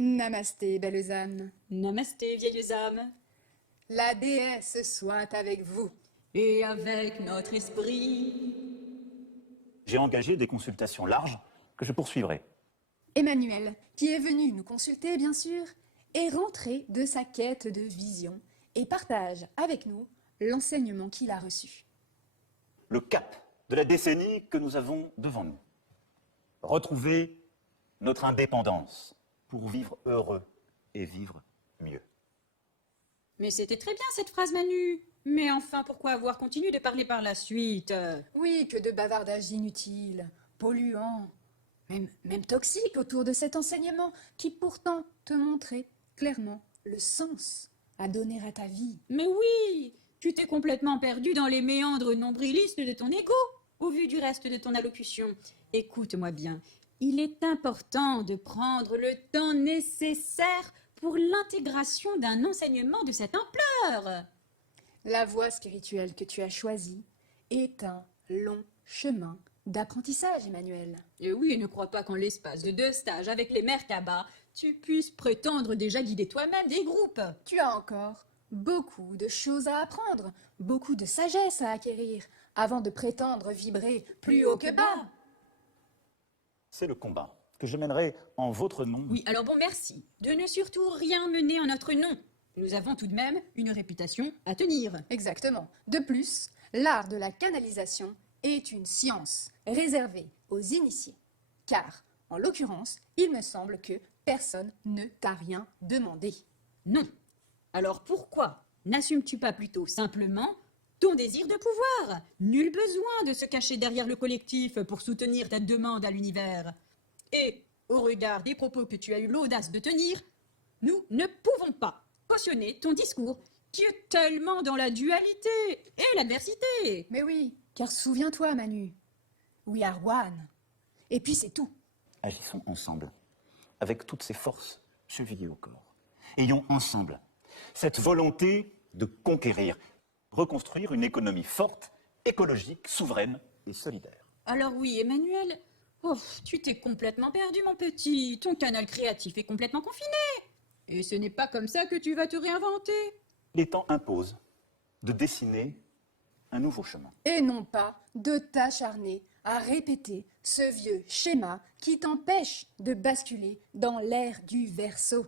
Namasté, belles âmes. Namasté, vieilles âmes. La déesse soit avec vous. Et avec notre esprit. J'ai engagé des consultations larges que je poursuivrai. Emmanuel, qui est venu nous consulter, bien sûr, est rentré de sa quête de vision et partage avec nous l'enseignement qu'il a reçu. Le cap de la décennie que nous avons devant nous. Retrouver notre indépendance pour vivre heureux et vivre mieux. Mais c'était très bien cette phrase, Manu. Mais enfin, pourquoi avoir continué de parler par la suite? Oui, que de bavardages inutiles, polluants, même toxiques autour de cet enseignement qui pourtant te montrait clairement le sens à donner à ta vie. Mais oui, tu t'es complètement perdu dans les méandres nombrilistes de ton ego, au vu du reste de ton allocution. Écoute-moi bien, il est important de prendre le temps nécessaire pour l'intégration d'un enseignement de cette ampleur. La voie spirituelle que tu as choisie est un long chemin d'apprentissage, Emmanuel. Et oui, ne crois pas qu'en l'espace de 2 stages avec les Merkabah, tu puisses prétendre déjà guider toi-même des groupes. Tu as encore beaucoup de choses à apprendre, beaucoup de sagesse à acquérir, avant de prétendre vibrer plus haut que bas. C'est le combat que je mènerai en votre nom. Oui, alors bon, merci de ne surtout rien mener en notre nom. Nous avons tout de même une réputation à tenir. Exactement. De plus, l'art de la canalisation est une science réservée aux initiés. Car, en l'occurrence, il me semble que personne ne t'a rien demandé. Non. Alors pourquoi n'assumes-tu pas plutôt simplement ton désir de pouvoir? Nul besoin de se cacher derrière le collectif pour soutenir ta demande à l'univers. Et, au regard des propos que tu as eu l'audace de tenir, nous ne pouvons pas cautionner ton discours qui est tellement dans la dualité et l'adversité. Mais oui, car souviens-toi, Manu, we are one. Et puis c'est tout. Agissons ensemble, avec toutes ces forces chevillées au corps. Ayons ensemble cette volonté de conquérir, reconstruire une économie forte, écologique, souveraine et solidaire. Alors oui, Emmanuel, tu t'es complètement perdu, mon petit. Ton canal créatif est complètement confiné. Et ce n'est pas comme ça que tu vas te réinventer. Les temps imposent de dessiner un nouveau chemin. Et non pas de t'acharner à répéter ce vieux schéma qui t'empêche de basculer dans l'ère du Verseau.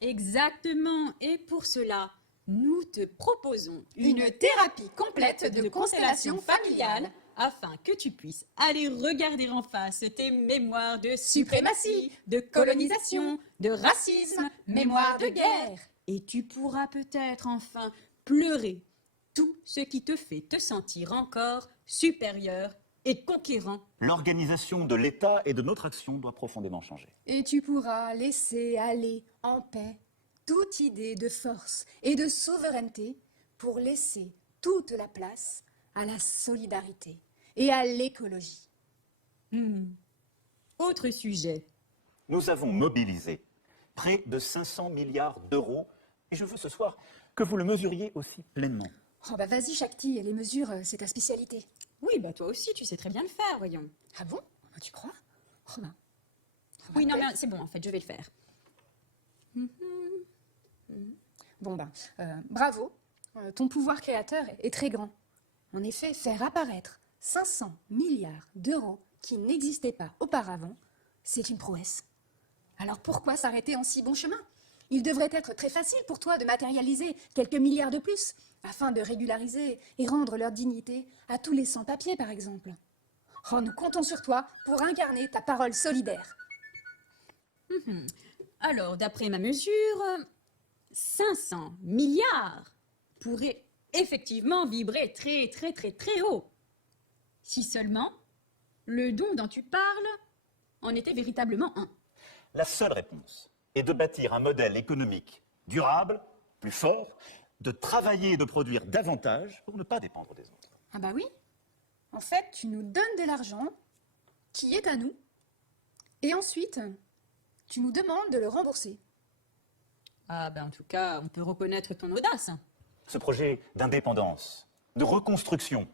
Exactement. Et pour cela, nous te proposons Une thérapie complète de constellation familiale afin que tu puisses aller regarder en face tes mémoires de suprématie, de colonisation, de racisme, mémoires de guerre. Et tu pourras peut-être enfin pleurer tout ce qui te fait te sentir encore supérieur et conquérant. L'organisation de l'État et de notre action doit profondément changer. Et tu pourras laisser aller en paix toute idée de force et de souveraineté pour laisser toute la place à la solidarité et à l'écologie. Autre sujet. Nous avons mobilisé près de 500 milliards d'euros et je veux ce soir que vous le mesuriez aussi pleinement. Oh bah vas-y Shakti, les mesures, c'est ta spécialité. Oui, bah toi aussi, tu sais très bien le faire, voyons. Ah bon? Bah, tu crois? Oh bah. Oui, non, mais c'est bon, en fait, je vais le faire. Bon ben, bravo, ton pouvoir créateur est très grand. En effet, faire apparaître 500 milliards d'euros qui n'existaient pas auparavant, c'est une prouesse. Alors pourquoi s'arrêter en si bon chemin? Il devrait être très facile pour toi de matérialiser quelques milliards de plus, afin de régulariser et rendre leur dignité à tous les sans-papiers, par exemple. Oh, nous comptons sur toi pour incarner ta parole solidaire. Alors, d'après ma mesure, 500 milliards pourraient effectivement vibrer très, très, très, très haut. Si seulement le don dont tu parles en était véritablement un. La seule réponse est de bâtir un modèle économique durable, plus fort, de travailler et de produire davantage pour ne pas dépendre des autres. Ah bah oui. En fait, tu nous donnes de l'argent qui est à nous, et ensuite, tu nous demandes de le rembourser. Ah ben en tout cas, on peut reconnaître ton audace. Ce projet d'indépendance, de reconstruction,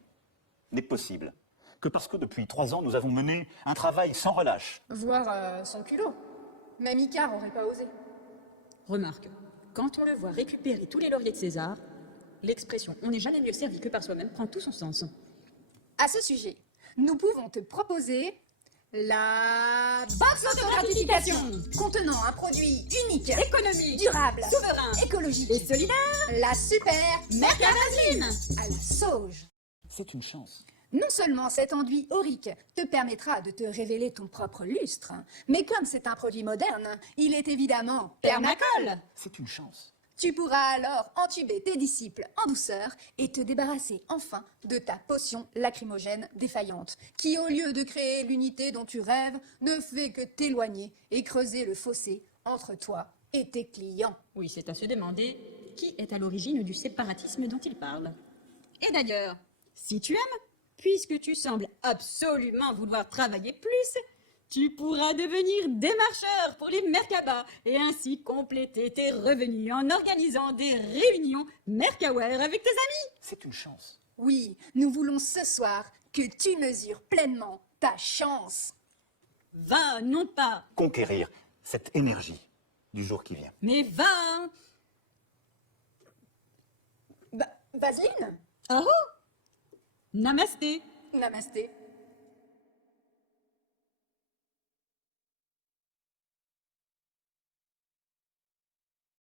n'est possible que parce que depuis 3 ans, nous avons mené un travail sans relâche. Voire sans culot. Même Icare n'aurait pas osé. Remarque, quand on le voit récupérer tous les lauriers de César, l'expression « on n'est jamais mieux servi que par soi-même » prend tout son sens. À ce sujet, nous pouvons te proposer la box autogratification contenant un produit unique, Économique, durable, souverain écologique et solidaire, la super Mercavaline. à la sauge. C'est une chance. Non seulement cet enduit aurique te permettra de te révéler ton propre lustre, mais comme c'est un produit moderne, il est évidemment Permacole. C'est une chance. Tu pourras alors entuber tes disciples en douceur et te débarrasser enfin de ta potion lacrymogène défaillante, qui au lieu de créer l'unité dont tu rêves, ne fait que t'éloigner et creuser le fossé entre toi et tes clients. Oui, c'est à se demander qui est à l'origine du séparatisme dont il parle. Et d'ailleurs, si tu aimes, puisque tu sembles absolument vouloir travailler plus, tu pourras devenir démarcheur pour les Merkabas et ainsi compléter tes revenus en organisant des réunions Merkaware avec tes amis. C'est une chance. Oui, nous voulons ce soir que tu mesures pleinement ta chance. Va, non pas, Conquérir cette énergie du jour qui vient. mais va. Vaseline Oh, namasté. Namasté.